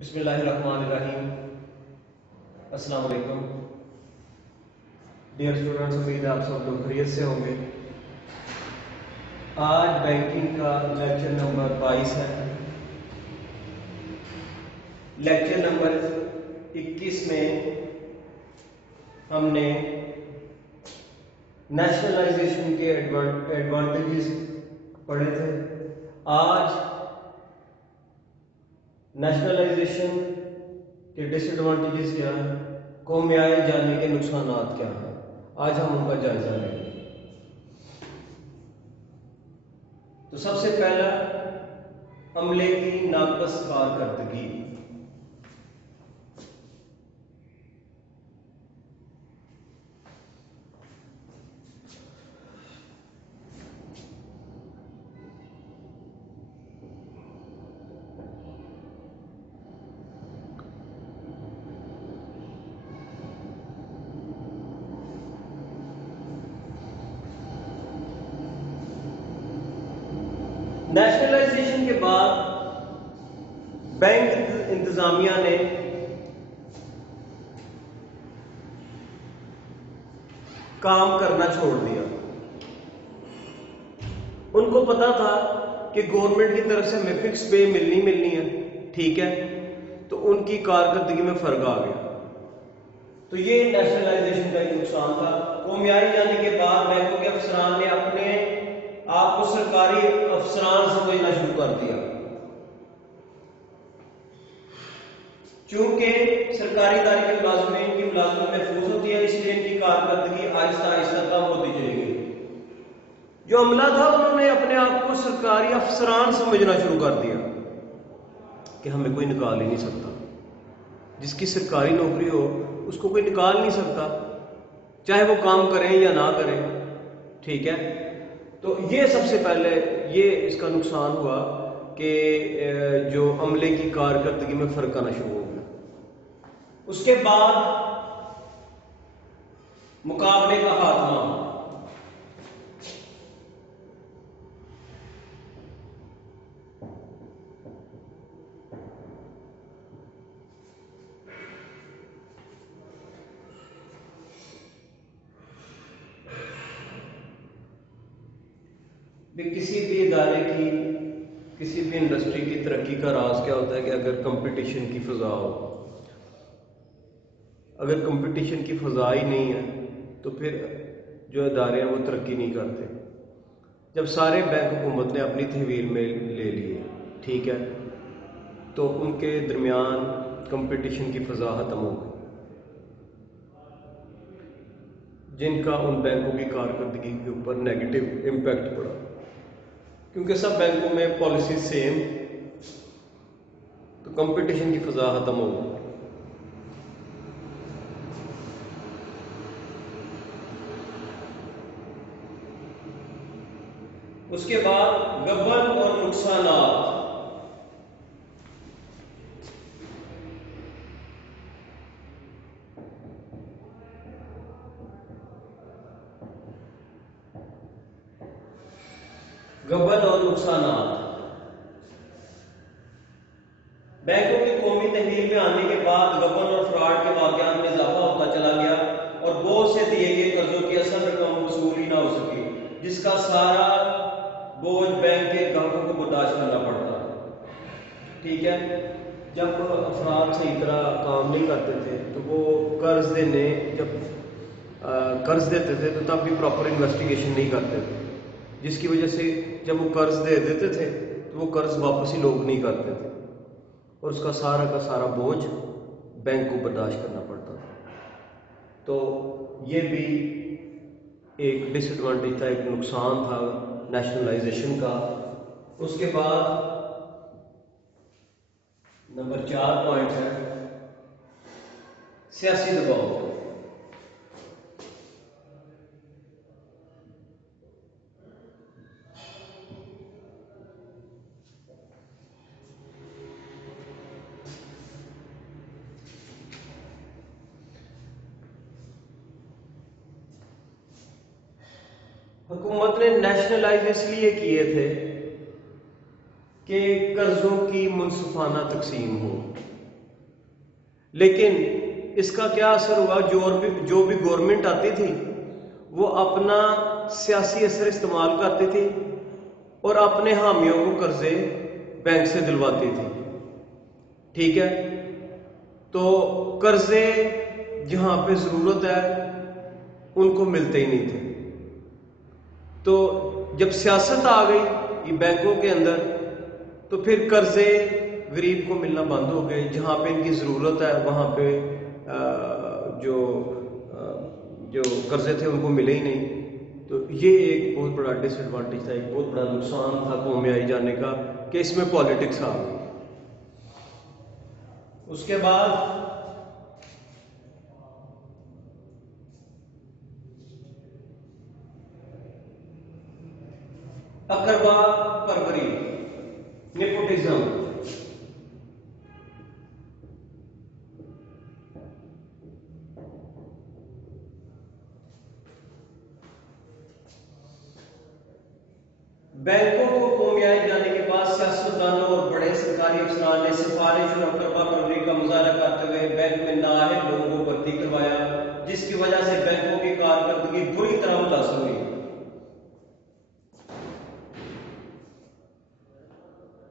بسم اللہ الرحمن الرحیم۔ السلام علیکم ڈیئر اسٹوڈنٹس، امید ہے آپ سب لوگ خیریت سے ہوں گے۔ آج بینکنگ کا لیکچر نمبر 22 ہے۔ لیکچر نمبر 21 میں ہم نے نیشنلائزیشن کے ایڈوانٹیجز پڑھے تھے۔ آج نیشنلائزیشن کے ڈس ایڈوانٹیجز کیا ہیں، قومیائی جانے کے نقصانات کیا ہیں، آج ہم ان کا جائزہ لیں گے۔ تو سب سے پہلا، عملے کی ناقص کارکردگی۔ نیشنلائزیشن کے بعد بینک انتظامیہ نے کام کرنا چھوڑ دیا۔ ان کو پتا تھا کہ گورنمنٹ کی طرف سے ہمیں فکس پے ملنی ہے، ٹھیک ہے، تو ان کی کارکردگی میں فرق آ گیا۔ تو یہ نیشنلائزیشن کا ایک نقصان تھا۔ قومیائی جانے کے بعد بینکوں کے افسران نے اپنے آپ کو سرکاری افسران سمجھنا شروع کر دیا۔ چونکہ سرکاری ادارے کے ملازمین کی ملازمت محفوظ ہوتی ہے، اس لیے ان کی کارکردگی آہستہ آہستہ کم ہوتی چلی گئی۔ جو عملہ تھا انہوں نے اپنے آپ کو سرکاری افسران سمجھنا شروع کر دیا کہ ہمیں کوئی نکال ہی نہیں سکتا۔ جس کی سرکاری نوکری ہو اس کو کوئی نکال نہیں سکتا، چاہے وہ کام کریں یا نہ کریں، ٹھیک ہے۔ تو یہ سب سے پہلے یہ اس کا نقصان ہوا کہ جو عملے کی کارکردگی میں فرق آنا شروع ہو گیا۔ اس کے بعد مقابلے کا خاتمہ۔ کسی بھی ادارے کی، کسی بھی انڈسٹری کی ترقی کا راز کیا ہوتا ہے کہ اگر کمپٹیشن کی فضا ہو۔ اگر کمپٹیشن کی فضا ہی نہیں ہے تو پھر جو ادارے ہیں وہ ترقی نہیں کرتے۔ جب سارے بینک حکومت نے اپنی تحویل میں لے لیے، ٹھیک ہے، تو ان کے درمیان کمپٹیشن کی فضا ختم ہو گئی، جن کا ان بینکوں کی کارکردگی کے اوپر نیگیٹو امپیکٹ پڑا، کیونکہ سب بینکوں میں پالیسی سیم، تو کمپٹیشن کی فضا ختم ہو گئی۔ اس کے بعد گبن اور نقصانات۔ گبن اور نقصانات۔ بینکوں کی قومی تحویل میں آنے کے بعد گبن اور فراڈ کے واقعات میں اضافہ ہوتا چلا گیا اور بہت سے دیے گئے قرضوں کی اصل رقم وصول ہی نہ ہو سکی، جس کا سارا بوجھ بینک کے گاہکوں کو برداشت کرنا پڑتا، ٹھیک ہے۔ جب افراد صحیح طرح کام نہیں کرتے تھے تو وہ قرض دیتے تھے تو تب بھی پراپر انویسٹیگیشن نہیں کرتے تھے، جس کی وجہ سے جب وہ قرض دے دیتے تھے تو وہ قرض واپس ہی لوگ نہیں کرتے تھے اور اس کا سارا بوجھ بینک کو برداشت کرنا پڑتا تھا۔ تو یہ بھی ایک ڈس ایڈوانٹیج تھا، ایک نقصان تھا نیشنلائزیشن کا۔ اس کے بعد نمبر 4 پوائنٹ ہے سیاسی دباؤ۔ حکومت نے نیشنلائز اس لیے کیے تھے کہ قرضوں کی منصفانہ تقسیم ہو، لیکن اس کا کیا اثر ہوا؟ جو بھی گورنمنٹ آتی تھی وہ اپنا سیاسی اثر استعمال کرتی تھی اور اپنے حامیوں کو قرضے بینک سے دلواتی تھی. ٹھیک ہے، تو قرضے جہاں پہ ضرورت ہے ان کو ملتے ہی نہیں تھے. تو جب سیاست آ گئی بینکوں کے اندر تو پھر قرضے غریب کو ملنا بند ہو گئے. جہاں پہ ان کی ضرورت ہے وہاں پہ جو قرضے تھے ان کو ملے ہی نہیں. تو یہ ایک بہت بڑا ڈس ایڈوانٹیج تھا، ایک بہت بڑا نقصان تھا قومیائی جانے کا کہ اس میں پالیٹکس آ گئی. اس کے بعد اقربا پروری، نیپوٹزم. بینکوں کو قومیائی جانے کے بعد سیاستدانوں اور بڑے سرکاری افسران نے سفارش اور اقربا پروری کا مظاہرہ کرتے ہوئے بینک میں نااہل لوگوں کو بھرتی کروایا، جس کی وجہ سے بینکوں کی کارکردگی بری طرح متاثر ہوئی.